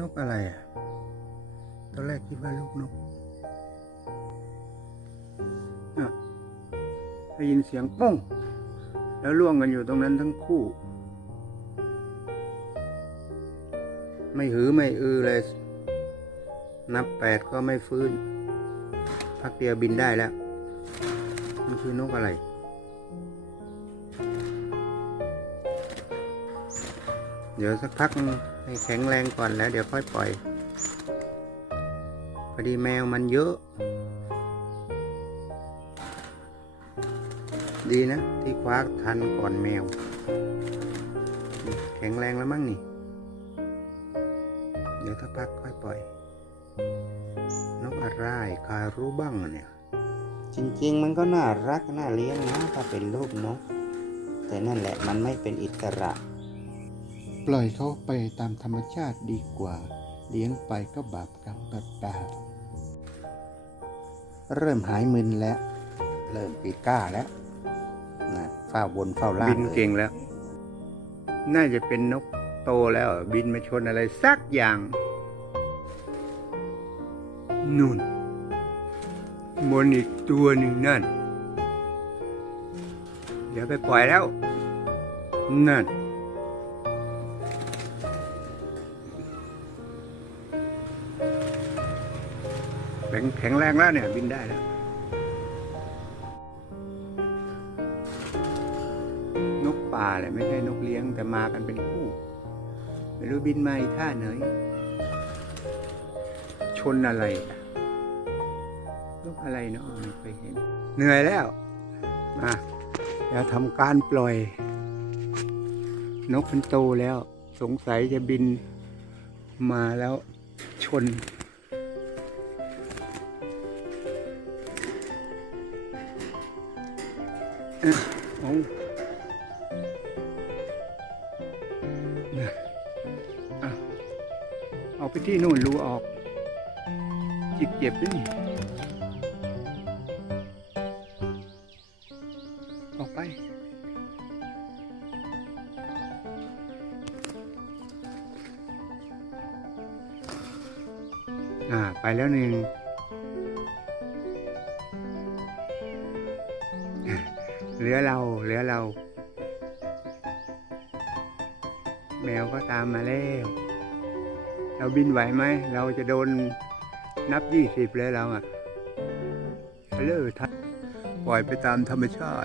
นกอะไรอะ ตอนแรกคิดว่าลูกนกอะได้ยินเสียงป้ง แล้วล่วงกันอยู่ตรงนั้นทั้งคู่ ไม่หือไม่อือเลย นับแปดก็ไม่ฟื้น พักเดียวบินได้แล้ว มันคือนกอะไรเดี๋ยวสักพัก ให้แข็งแรงก่อนแล้วเดี๋ยวค่อยปล่อย พอดีแมวมันเยอะ ดีนะ ที่คว้าทันก่อนแมว แข็งแรงแล้วมั้งนี่ เดี๋ยวสักพักค่อยปล่อย นกอะไรใครรู้บ้างเนี่ย จริงๆ มันก็น่ารักน่าเลี้ยงนะถ้าเป็นลูกนก แต่นั่นแหละมันไม่เป็นอิสระ ปล่อยเขาไปตามธรรมชาติดีกว่า เลี้ยงไปก็บาปกรรมเปล่าเริ่มหายมึนแล้ว เริ่มปีก้าแล้วนะเฝ้าบนเฝ้าล่างบินเก่งแล้ว น่าจะเป็นนกโตแล้ว บินมาชนอะไรสักอย่างนู่นบนอีกตัวหนึ่งนั่น เดี๋ยวไปปล่อยแล้ว นั่น แข็งแข็งแรงแล้วเนี่ย บินได้แล้ว นกป่าเลยไม่ใช่นกเลี้ยงแต่มากันเป็นคู่ ไม่รู้บินมาอีท่าไหน ชนอะไรนกอะไรเนาะไม่เคยเห็น เหนื่อยแล้วมาจะทำการปล่อย นกมันโตแล้ว สงสัยจะบินมาแล้วชน เอาเอาไปที่นู่นรูออก จิกเจ็บด้วยนี่ออกไปอ่าไปแล้วหนึ่ง เหลือเราเหลือเรา แมวก็ตามมาแล้ว เราบินไหวไหม เราจะโดนนับยี่สิบเลยเราอะเลอทัปล่อยไปตามธรรมชาติ